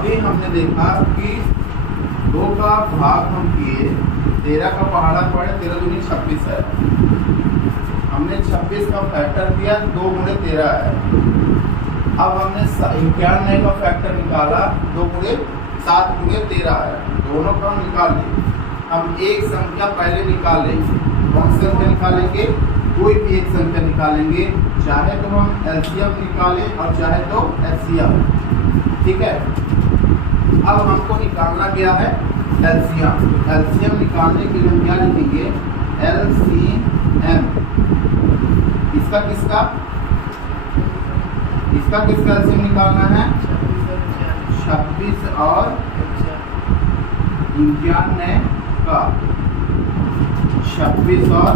अभी हमने देखा कि 2 का भाग हम किए, 13 का पहाड़ा पड़े, 13 दूनी 26 है। हमने 26 का फैक्टर किया, 2 गुणे 13 है। अब हमने 91 का फैक्टर निकाला, 2 गुणे 7 गुणे 13 है। दोनों का हम निकाल लें। हम एक संख्या पहले निकाल लेंगे। कौन सी संख्या निकालेंगे? कोई भी एक संख्या निकालेंगे, चाहे तो हम एलसीएम निकालें और चाहे तो एचसीएम। ठीक है। अब हमको निकालना क्या है? एलसीएम। एलसीएम निकालने के लिए हम क्या लिखेंगे? एलसीएम। इसका किसका एलसीएम निकालना है? 26 और 91 का। 26 और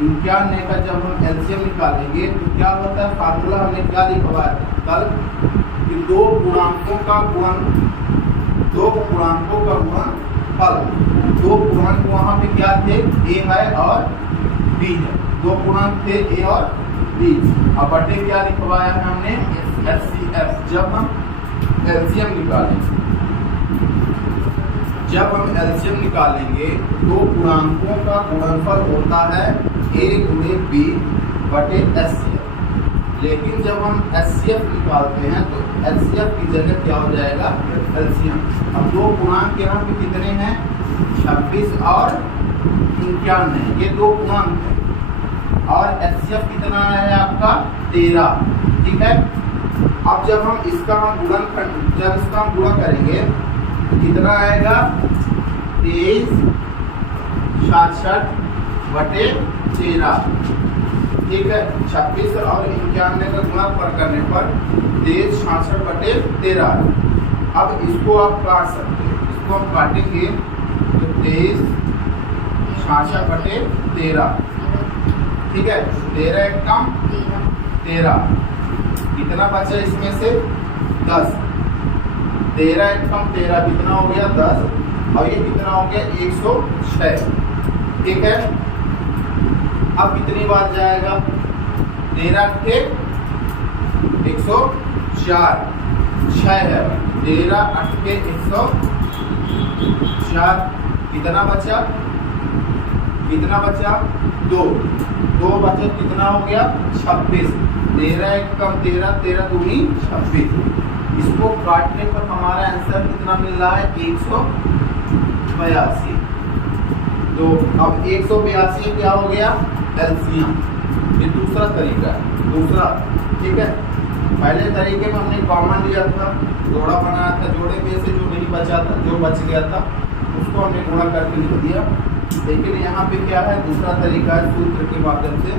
91 का जब हम एलसीएम निकालेंगे तो क्या होता है? फार्मूला हमने क्या लिखवाया था कल कि दो पूर्णांकों का गुणनफल। दो पूर्णांक वहां पे क्या थे? ए है और बी है। दो पूर्णांक थे ए और बी। अब बटे क्या लिखवाया है हमने? एचसीएफ। जब हम एलसीएम निकालेंगे दो पूर्णांकों का गुणनफल होता है ए गुणे बी बटे एचसीएफ। लेकिन जब हम एचसीएफ निकालते हैं तो एचसीएफ की जगह क्या हो जाएगा? एलसीएम। अब दो पूर्णांक यहाँ पे कितने हैं? 26 और 91। ये दो पूर्णांक है और एचसीएफ कितना है आपका? 13। ठीक है। अब जब इसका हम गुणा करेंगे कितना आएगा? 23 66 बटे 13। ठीक है। 26 और 91 का गुणा करने पर 23 66 बटे 13। अब इसको आप काट सकते हैं। इसको हम काटेंगे तो 23 66 बटे 13। ठीक है। 13 एक कम 13। कितना बचा इसमें से? 10। 13 एक कम 13 कितना हो गया? 10। और ये कितना हो गया? 106। ठीक है। अब कितनी बार जाएगा? 13 के 104 6 है। 13 8 के 104। कितना बचा? 2 बचे। कितना हो गया? 26। 13 एक कम 13, 13 दूनी 26। इसको काटने पर हमारा आंसर कितना मिल रहा है? 182। तो अब 182 क्या हो गया? एलसीएम। ये दूसरा तरीका है। ठीक है। पहले तरीके में हमने कॉमन लिया था, जोड़ा बनाया था, जोड़े में से जो नहीं बचा था, जो बच गया था उसको हमने गुणा करके लिख दिया। लेकिन यहाँ पे क्या है? दूसरा तरीका है सूत्र के माध्यम से।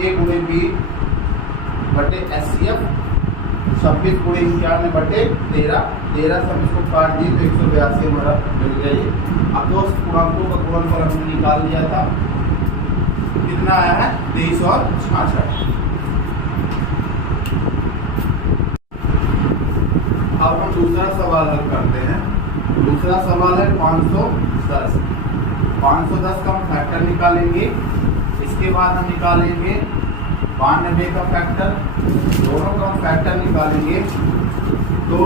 ए गुणे बी बटे एचसीएफ। 26 गुणे 91 बटे 13। 13 सब इसको काट दिए तो 182 हमारा मिल गया। ये अब दो पूर्णांकों का गुणनफल हमने निकाल लिया था। कितना आया है? 23 और 66। अब हम दूसरा सवाल हल करते हैं। दूसरा सवाल है 510। 510 का हम फैक्टर निकालेंगे। इसके बाद हम निकालेंगे 92 का फैक्टर। दोनों का हम फैक्टर निकालेंगे तो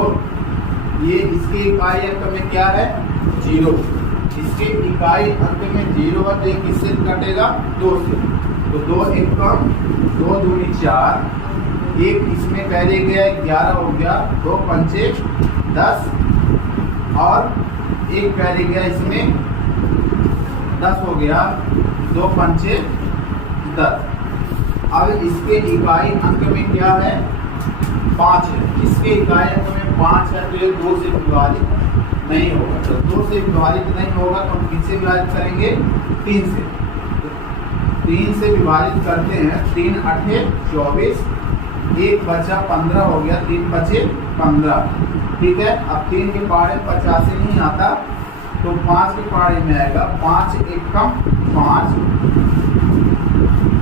ये इसके इकाई अंक में क्या है? 0। इसके इकाई अंक में 0 है तो ये किससे कटेगा? 2 से। तो 2 एक कम 2 दूनी 4। एक इसमें पहले गया 11 हो गया। 2 पंचे 10 और एक पहले गया इसमें 10 हो गया। 2 पंचे 10। अब इसके इकाई अंक में क्या है? 5 है। इसके इकाई अंक में 5 है तो ये 2 से विभाजित नहीं होगा। तो 2 से विभाजित नहीं होगा तो हम किससे विभाजित करेंगे? 3 से। तो 3 से विभाजित करते हैं। 3 8 24। एक बचा 15 हो गया। 3 बचे 15। ठीक है। अब 3 के पहाड़े 50 से नहीं आता तो 5 के पहाड़े में आएगा। 5 एक कम 5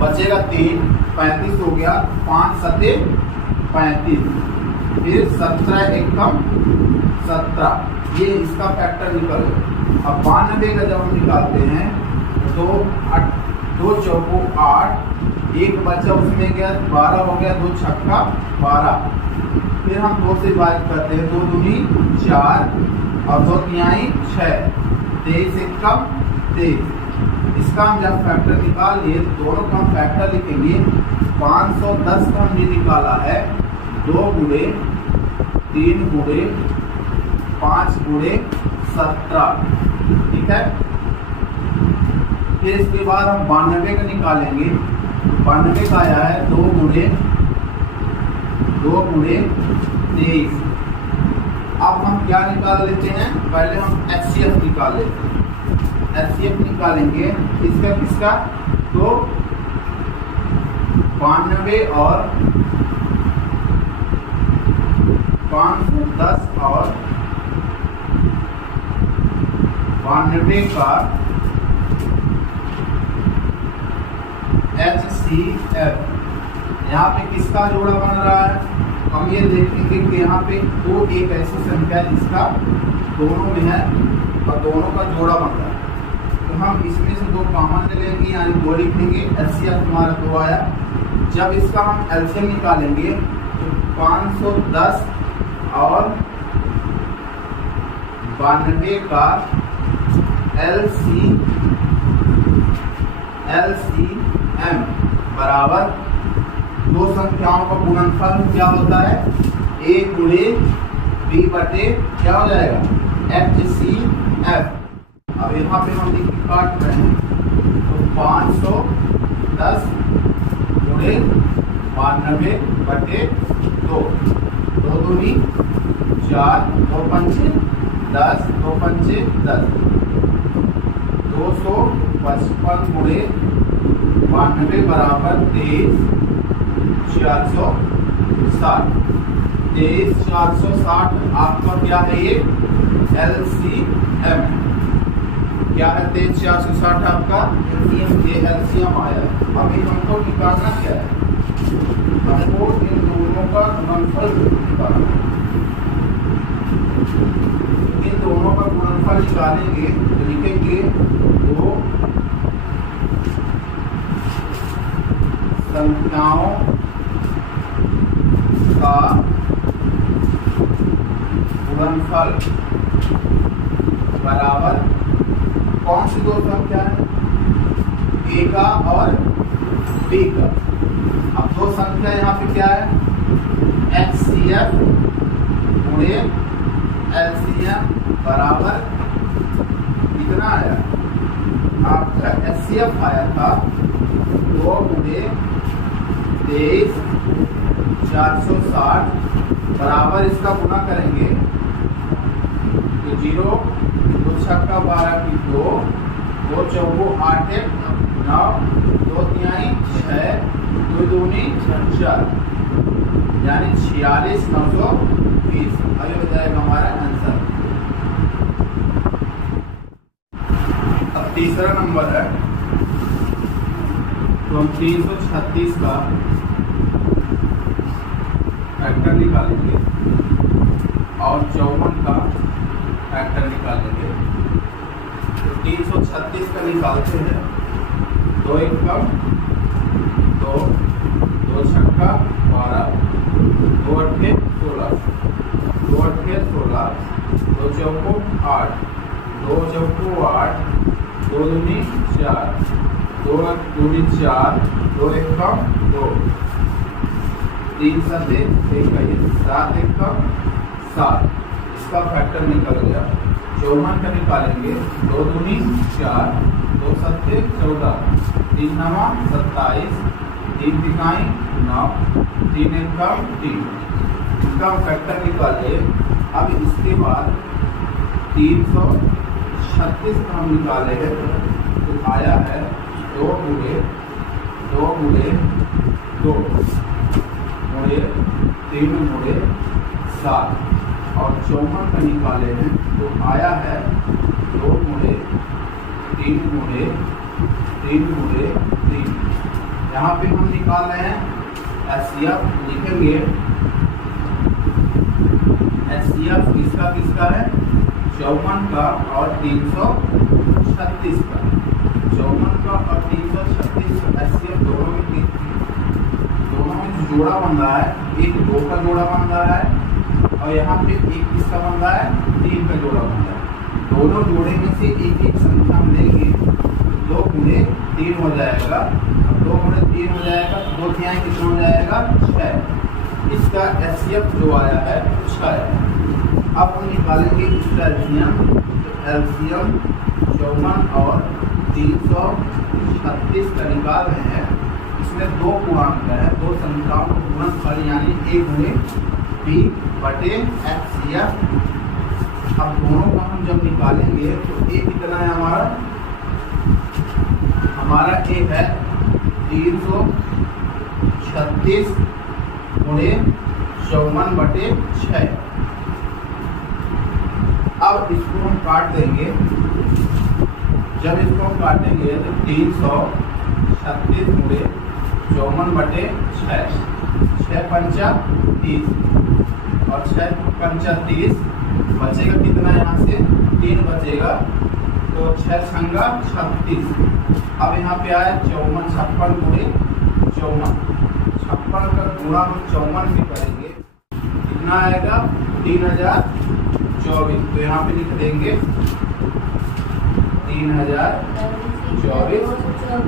बचेगा 3। 35 हो गया। 5 सते 35। फिर 17 एक कम 17। ये इसका फैक्टर निकल गया। अब 92 का जब हम निकालते हैं तो 2 चौको 8। एक बचा उसमें गया 12 हो गया। 2 छक्का 12। फिर हम 2 से डिवाइड करते हैं, 2 दूनी 4 और 2 तिहाई 6, 23 एकम 23। इसका हम जब फैक्टर निकाल लिए, दोनों का हम फैक्टर लिखेंगे। 510 का हमने निकाला है 2 गुणे 3 गुणे 5 गुणे 17, ठीक है। फिर इसके बाद हम 92 का निकालेंगे। 92 का आया है 2 गुणे 23। अब हम क्या निकाल लेते हैं, पहले हम एचसीएफ निकाल लेते हैं। एचसीएफ निकालेंगे इसका किसका, तो 92 और 510 और 92 का HCF। यहाँ पे किसका जोड़ा बन रहा है, हम ये देखेंगे कि यहाँ पे दो एक ऐसी संख्या है जिसका दोनों में है और दोनों का जोड़ा बन रहा है। तो हम इसमें से 2 कॉमन ले लेंगे, यानी 2 लिखेंगे। एचसीएफ हमारा 2 आया। जब इसका हम एलसीएम निकालेंगे तो 510 और 92 का LCM बराबर 2 संख्याओं का गुणनफल क्या होता है, A गुणे B बटे क्या हो जाएगा, HCF। अब यहाँ पे हम देखिए काट रहे हैं, तो 510 गुणे 92 बटे 2, 2 दूनी 4, 2 पंचे 10, 2 पंचे 10, 255 गुणे 92 बराबर 23,460। 23,460 आपका क्या है, ये LCM क्या है, 23,460 आपका ये LCM आया है। अभी हमको निकालना क्या है, हमको इन दोनों का गुणनफल निकालना है। इन दोनों का गुणनफल निकालेंगे तो लिखेंगे 2 संख्याओं का गुणनफल बराबर कौन सी 2 संख्या है, A का और B का। अब 2 संख्या यहाँ पे क्या है, HCF गुणे LCM बराबर कितना आया, आपका HCF आया था 2 गुणे 23,460 बराबर इसका गुना करेंगे तो 0, 2 छक्का 12 की 2, 2 चौको 8 9, 2 तिहाई 6, 2 दूनी 4, यानी 46,920। अभी हो जाएगा हमारा आंसर। अब तीसरा नंबर है, तो हम 336 का फैक्टर निकालेंगे और 54 का फैक्टर निकालेंगे। तो 336 का निकालते हैं, 2 एक कम 2, 2 छक्का 12, 2 अट्ठे 16, 2 अट्ठे 16, 2 चौको 8, 2 चौको 8, 2 दूनी 4, 2 दूनी 4, 2 एक कम 2, 3 सत्ते 21, 7 एक कम 7। इसका फैक्टर निकल गया। 54 का निकालेंगे, 2 दूनी 4, 2 सत्ते 14, 3 नवा 27, 3 तिहाई 9, 3 एक कम 3। इसका फैक्टर निकालिए। अब इसके बाद 336 का हम निकाले हैं, तो आया है 2 गुणे 2 गुणे 2 गुणे 3 गुणे 7 और 54 का निकाले हैं, तो आया है 2 गुणे 3 गुणे 3 गुणे 3। यहाँ पे हम निकाल रहे हैं HCF, लिखेंगे HCF किसका किसका है, 54 का और 336 का। 54 का और 336 का HCF दोनों में जोड़ा बन रहा है, एक 2 का जोड़ा बन रहा है और यहाँ पे एक किसका बन रहा है, 3 का जोड़ा बन रहा है। दोनों जोड़े में से एक एक संख्या हम लेंगे, 2 गुणे 3 हो जाएगा, 2 गुणे 3 हो जाएगा, 2 तिहाई कितना हो जाएगा, 6। इसका एचसीएफ जो आया है 6 है। अब हम निकालेंगे इसका एलसीएम। एलसीएम 54 और 336 का निकाल रहे हैं। इसमें 2 पूर्णांक है, 2 संख्याओं को गुणनफल यानी a गुणे b बटे एचसीएफ। अब दोनों का हम जब निकालेंगे तो a कितना है हमारा a है 336 गुणे 54 बटे 6। अब इसको हम काट देंगे। जब इसको हम काटेंगे तो 336 गुणे 54 बटे 6, 6 पंचा 30 और 6 पंचा 30, बचेगा कितना यहाँ से 3 बचेगा, तो 6 छंगा 36। अब यहाँ पे आया 54, 56 गुणे 54, 56 का गुणा हम 54 भी करेंगे, कितना आएगा 3024। तो यहाँ पे लिख देंगे 3024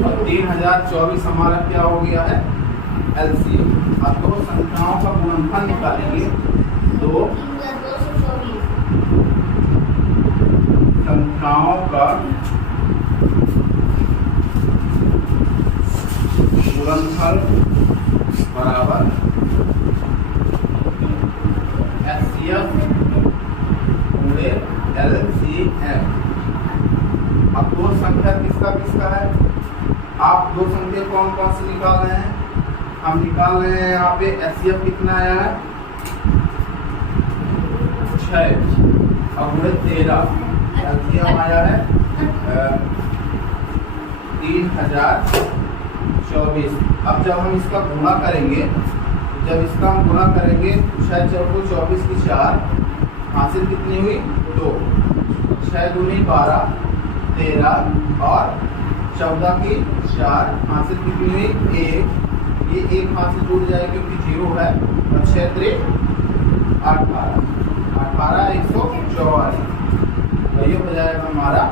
और 3024 हमारा क्या हो गया है, एलसीएम। अब 2 संख्याओं का गुणनफल निकालेंगे, 2 संख्याओं का गुणनफल बराबर एचसीएफ गुणे एलसीएम। अब 2 संख्या किसका किसका है, आप 2 संख्या कौन कौन सी निकाल रहे हैं, हम निकाल रहे हैं यहाँ पे एचसीएफ कितना आया है 6 और गुणे 13, एलसीएम आया है 3024। अब जब हम इसका गुणा करेंगे, जब इसका हम गुणा करेंगे 6 चौको 24 की 4, हासिल कितनी हुई 2, 6 दूनी 12, 13 और 14 की 4, हासिल कितनी हुई 1। ये 1 हासिल जुड़ जाए क्योंकि 0 है, और 6 3 18, 18 144। तो ये हो जाएगा हमारा